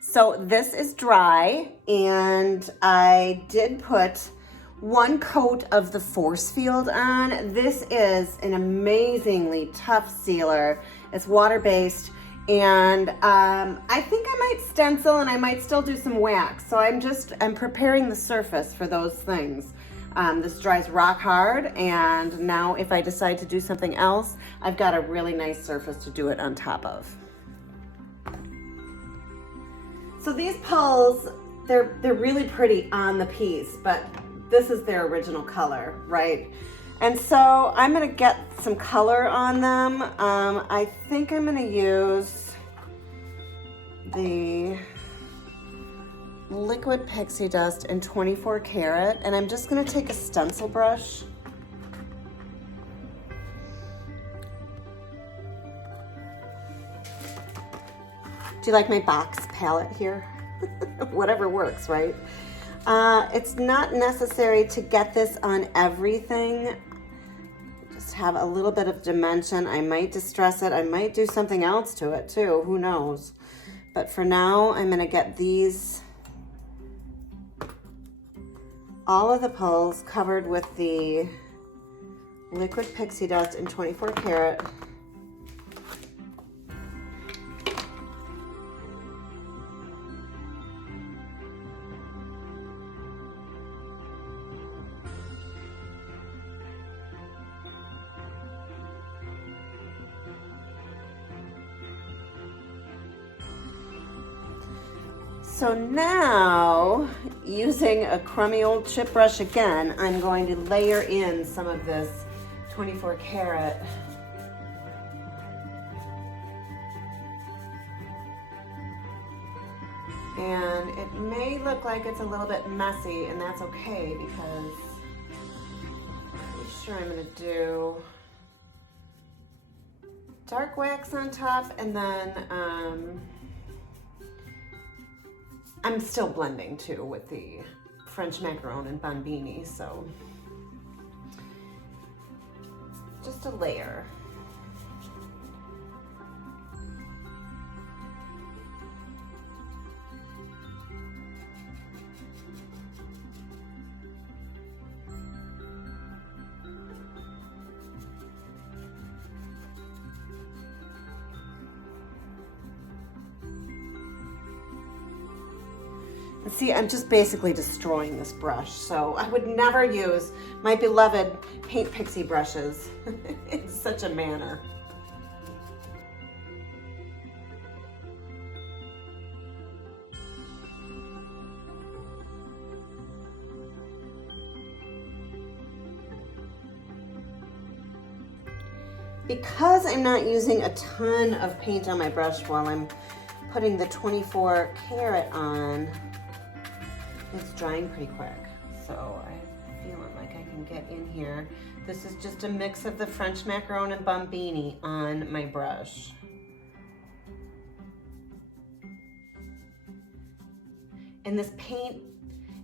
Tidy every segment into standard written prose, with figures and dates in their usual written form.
So this is dry, and I did put one coat of the force field on. This is an amazingly tough sealer. It's water-based, and I think I might stencil, and I might still do some wax. So I'm preparing the surface for those things. This dries rock hard, and now if I decide to do something else, I've got a really nice surface to do it on top of. So these pulls, they're really pretty on the piece, but this is their original color, right? And so I'm gonna get some color on them. I think I'm gonna use the Liquid Pixie Dust in 24 karat, and I'm just gonna take a stencil brush. Do you like my box palette here? Whatever works, right? It's not necessary to get this on everything. Just have a little bit of dimension. I might distress it. I might do something else to it too. Who knows? But for now, I'm gonna get these, all of the pulls covered with the Liquid Pixie Dust in 24 karat. So now, using a crummy old chip brush again, I'm going to layer in some of this 24 karat. And it may look like it's a little bit messy, and that's okay, because I'm pretty sure I'm gonna do dark wax on top, and then I'm still blending too with the French macaron and Bombay, so just a layer. See, I'm just basically destroying this brush, so I would never use my beloved Paint Pixie brushes in such a manner. Because I'm not using a ton of paint on my brush while I'm putting the 24 karat on, it's drying pretty quick, so I'm feeling like I can get in here. This is just a mix of the French macaron and Bombay on my brush. And this paint,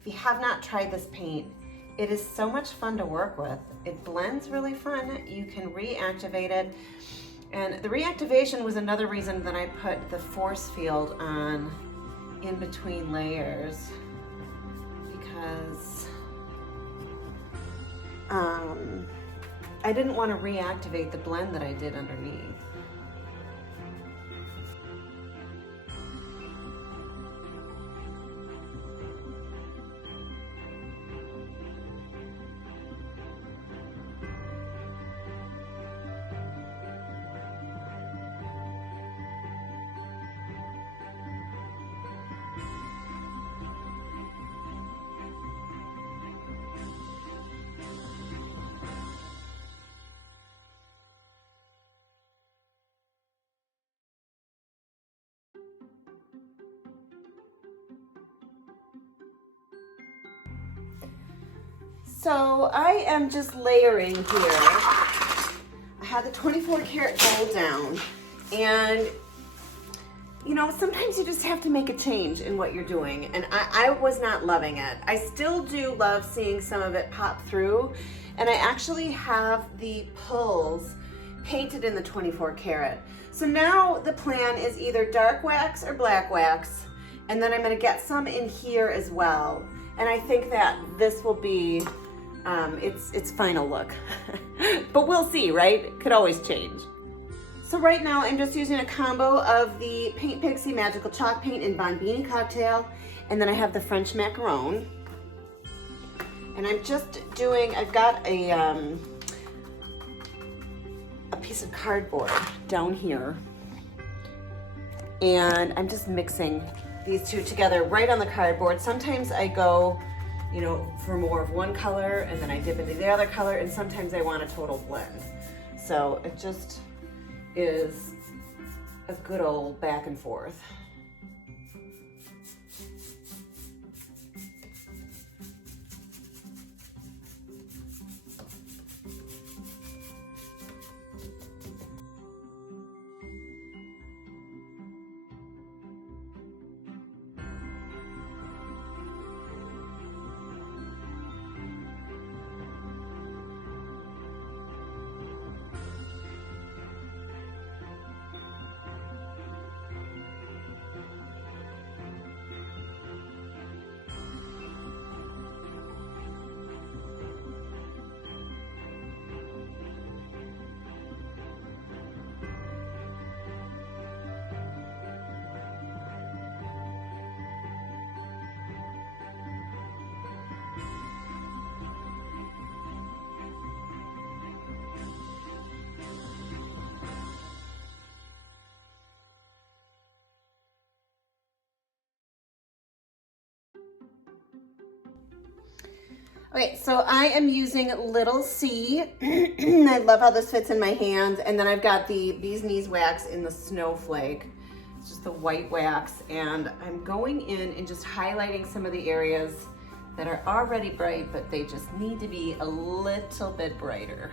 if you have not tried this paint, it is so much fun to work with. It blends really fun. You can reactivate it. And the reactivation was another reason that I put the force field on in between layers, because I didn't want to reactivate the blend that I did underneath. So I am just layering here. I have the 24 karat gold down, and you know, sometimes you just have to make a change in what you're doing, and I was not loving it. I still do love seeing some of it pop through, and I actually have the pulls painted in the 24 karat. So now the plan is either dark wax or black wax, And then I'm gonna get some in here as well. And I think that this will be its final look. But we'll see, right? It could always change. So right now I'm just using a combo of the Paint Pixie Magical Chaulk Paint in Bombay Cocktail, and then I have the French Macaron. And I'm just doing, I've got a piece of cardboard down here, and I'm just mixing these two together right on the cardboard. Sometimes I go, you know, for more of one color and then I dip into the other color, and sometimes I want a total blend. So it just is a good old back and forth. Okay, so I am using Little C. I love how this fits in my hand. And then I've got the Bee's Knees wax in the Snowflake. It's just the white wax. And I'm going in and just highlighting some of the areas that are already bright, but they just need to be a little bit brighter.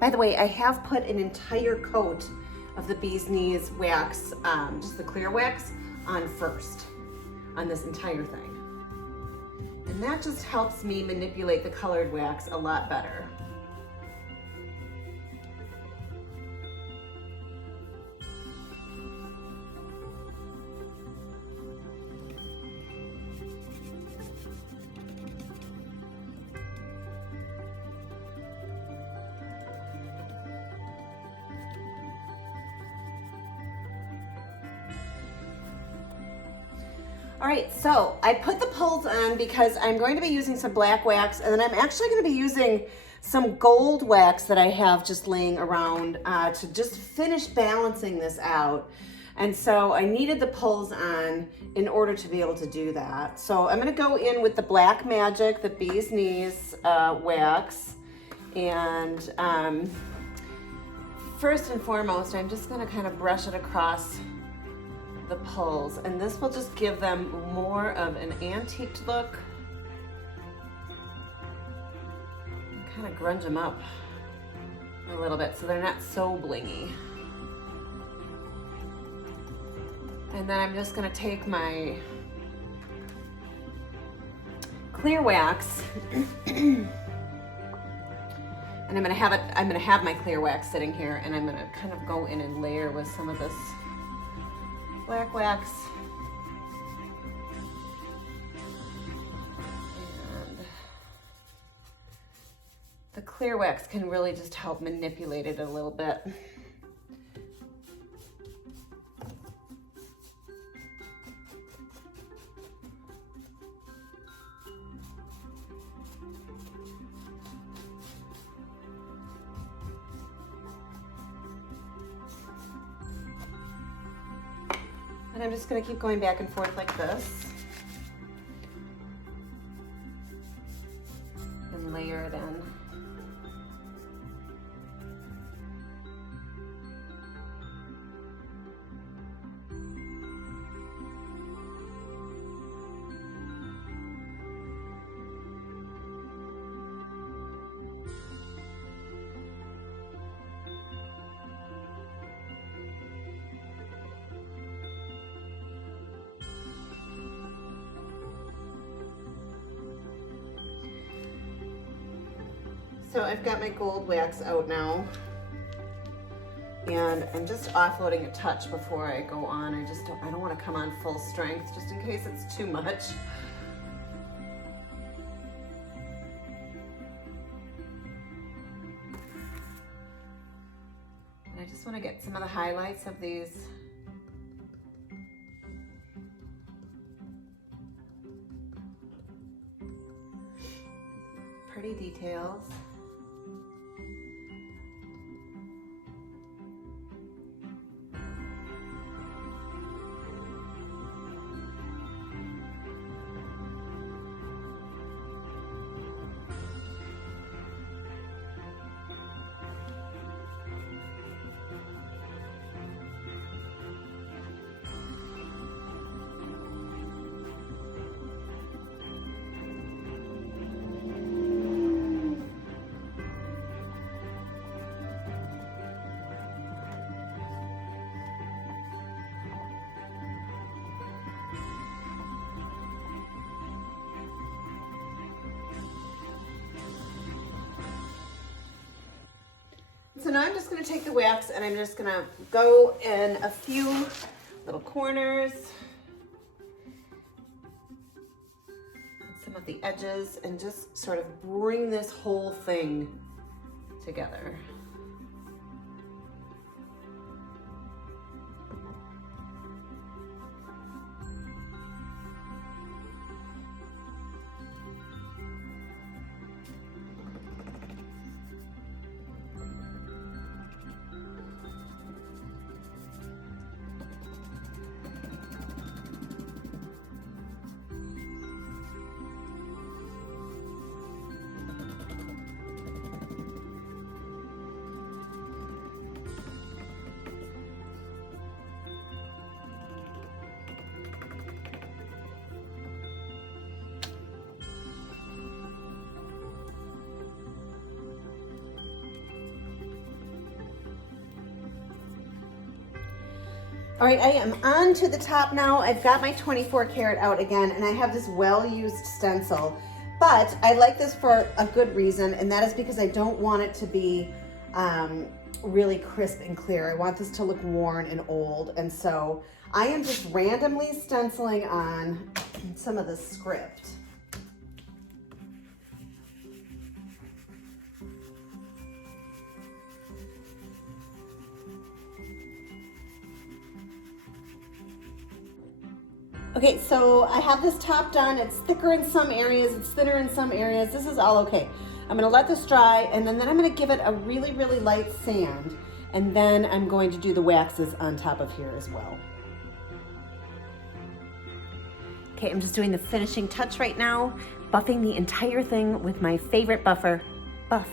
By the way, I have put an entire coat of the Bee's Knees wax, just the clear wax, on first, on this entire thing. And that just helps me manipulate the colored wax a lot better. All right, so I put the pulls on because I'm going to be using some black wax, and then I'm actually going to be using some gold wax that I have just laying around to just finish balancing this out. And so I needed the pulls on in order to be able to do that. So I'm going to go in with the Black Magic, the Bee's Knees wax. And first and foremost, I'm just going to kind of brush it across the pulls, and this will just give them more of an antiqued look. Kind of grunge them up a little bit so they're not so blingy. And then I'm just going to take my clear wax and I'm going to have my clear wax sitting here, and I'm going to kind of go in and layer with some of this black wax. And the clear wax can really just help manipulate it a little bit. And I'm just going to keep going back and forth like this and layer it in. So I've got my gold wax out now, and I'm just offloading a touch before I go on. I don't want to come on full strength just in case it's too much. And I just want to get some of the highlights of these pretty details. So now I'm just going to take the wax and I'm just going to go in a few little corners, some of the edges, and just sort of bring this whole thing together. All right, I am on to the top now. I've got my 24 karat out again, and I have this well-used stencil, but I like this for a good reason, and that is because I don't want it to be really crisp and clear. I want this to look worn and old, and so I am just randomly stenciling on some of the script. Okay, so I have this top done. It's thicker in some areas, it's thinner in some areas. This is all okay. I'm gonna let this dry, and then I'm gonna give it a really, really light sand, and then I'm going to do the waxes on top of here as well. Okay, I'm just doing the finishing touch right now, buffing the entire thing with my favorite buffer, Buff.